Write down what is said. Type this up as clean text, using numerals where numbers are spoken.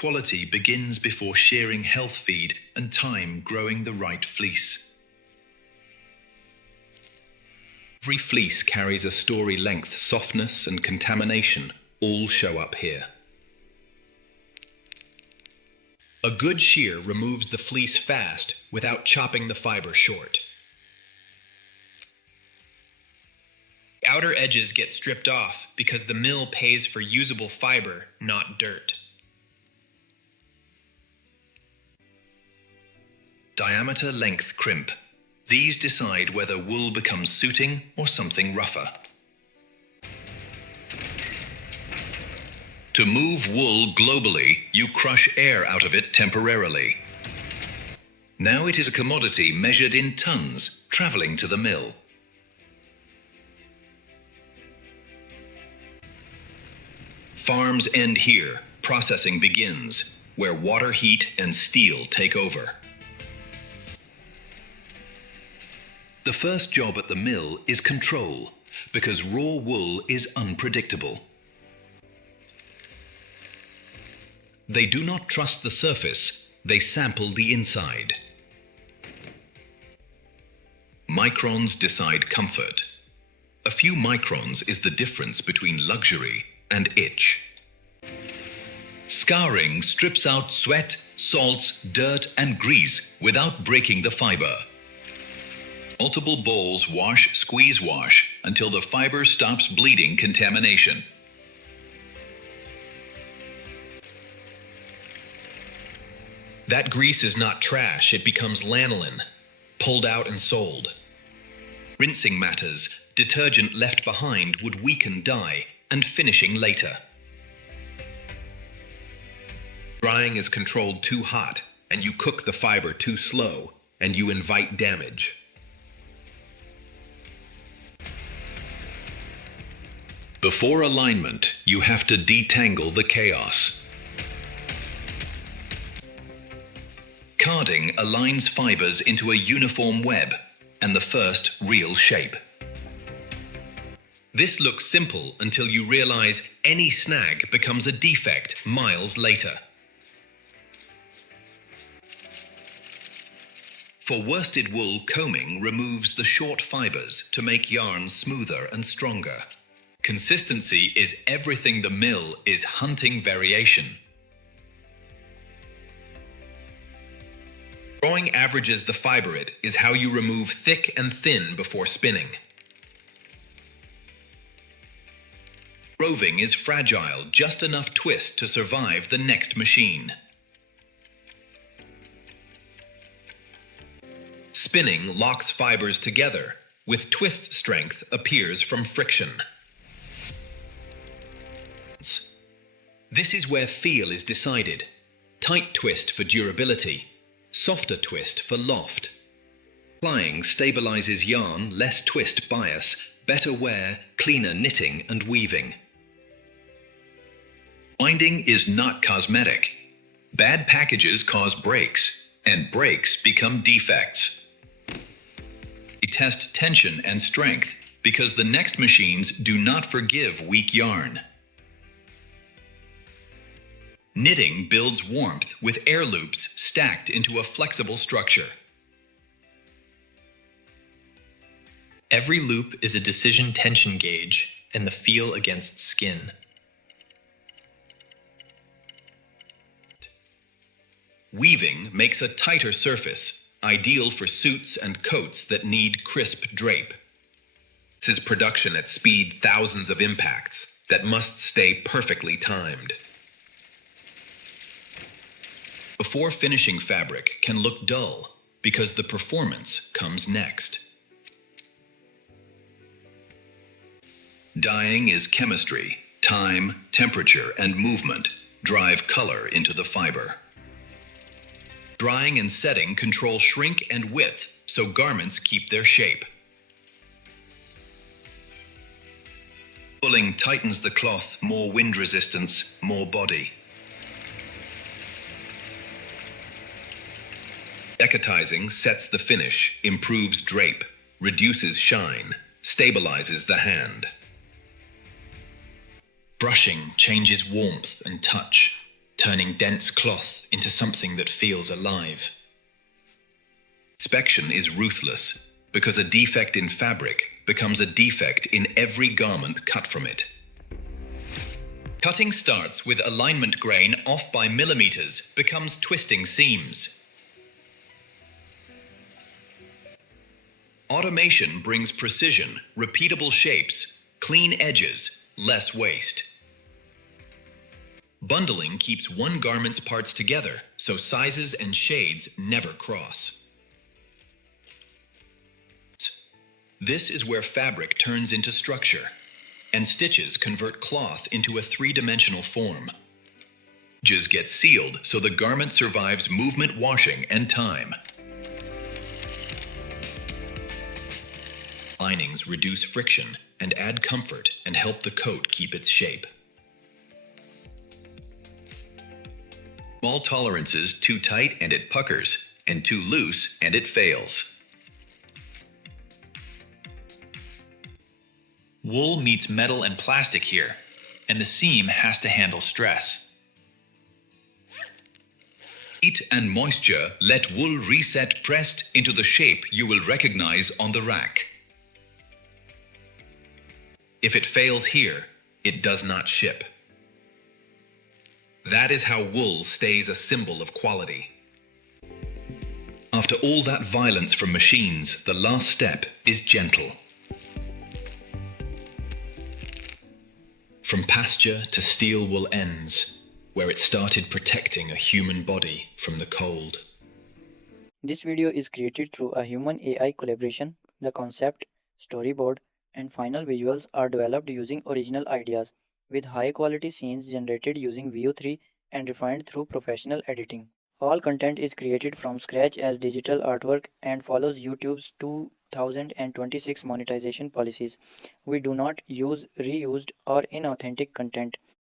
Quality begins before shearing health feed and time growing the right fleece. Every fleece carries a story: length, softness, and contamination all show up here. A good shear removes the fleece fast without chopping the fiber short. Outer edges get stripped off because the mill pays for usable fiber, not dirt. Diameter, length, crimp. These decide whether wool becomes suiting or something rougher. To move wool globally, you crush air out of it temporarily. Now it is a commodity measured in tons, traveling to the mill. Farms end here, processing begins, where water, heat, and steel take over. The first job at the mill is control, because raw wool is unpredictable. They do not trust the surface, they sample the inside. Microns decide comfort. A few microns is the difference between luxury and itch. Scouring strips out sweat, salts, dirt, and grease without breaking the fiber. Multiple bowls wash, squeeze, wash until the fiber stops bleeding contamination. That grease is not trash, it becomes lanolin, pulled out and sold. Rinsing matters, detergent left behind would weaken dye, and finishing later. Drying is controlled too hot, and you cook the fiber too slow, and you invite damage. Before alignment, you have to detangle the chaos. Carding aligns fibers into a uniform web and the first real shape. This looks simple until you realize any snag becomes a defect miles later. For worsted wool, combing removes the short fibers to make yarn smoother and stronger. Consistency is everything the mill is hunting variation. Drawing averages the fiberate is how you remove thick and thin before spinning. Roving is fragile, just enough twist to survive the next machine. Spinning locks fibers together, with twist strength appears from friction. This is where feel is decided. Tight twist for durability, softer twist for loft. Plying stabilizes yarn, less twist bias, better wear, cleaner knitting and weaving. Winding is not cosmetic. Bad packages cause breaks, and breaks become defects. We test tension and strength because the next machines do not forgive weak yarn. Knitting builds warmth with air loops stacked into a flexible structure. Every loop is a decision tension gauge and the feel against skin. Weaving makes a tighter surface, ideal for suits and coats that need crisp drape. This is production at speed, thousands of impacts that must stay perfectly timed. Before finishing fabric can look dull because the performance comes next. Dyeing is chemistry. Time, temperature, and movement drive color into the fiber. Drying and setting control shrink and width so garments keep their shape. Pulling tightens the cloth, more wind resistance, more body. Decotizing sets the finish, improves drape, reduces shine, stabilizes the hand. Brushing changes warmth and touch. turning dense cloth into something that feels alive. Inspection is ruthless because a defect in fabric becomes a defect in every garment cut from it. Cutting starts with alignment grain off by millimeters, becomes twisting seams. Automation brings precision, repeatable shapes, clean edges, less waste. Bundling keeps one garment's parts together, so sizes and shades never cross. This is where fabric turns into structure, and stitches convert cloth into a three-dimensional form. Edges get sealed so the garment survives movement, washing, and time. Linings reduce friction and add comfort and help the coat keep its shape. Small tolerances, too tight and it puckers, and too loose and it fails. Wool meets metal and plastic here, and the seam has to handle stress. Heat and moisture let wool reset pressed into the shape you will recognize on the rack. If it fails here, it does not ship. That is how wool stays a symbol of quality. After all that violence from machines, the last step is gentle. From pasture to steel wool ends, where it started protecting a human body from the cold. This video is created through a human-AI collaboration. The concept, storyboard, and final visuals are developed using original ideas, with high-quality scenes generated using VO3 and refined through professional editing. All content is created from scratch as digital artwork and follows YouTube's 2026 monetization policies. We do not use reused or inauthentic content.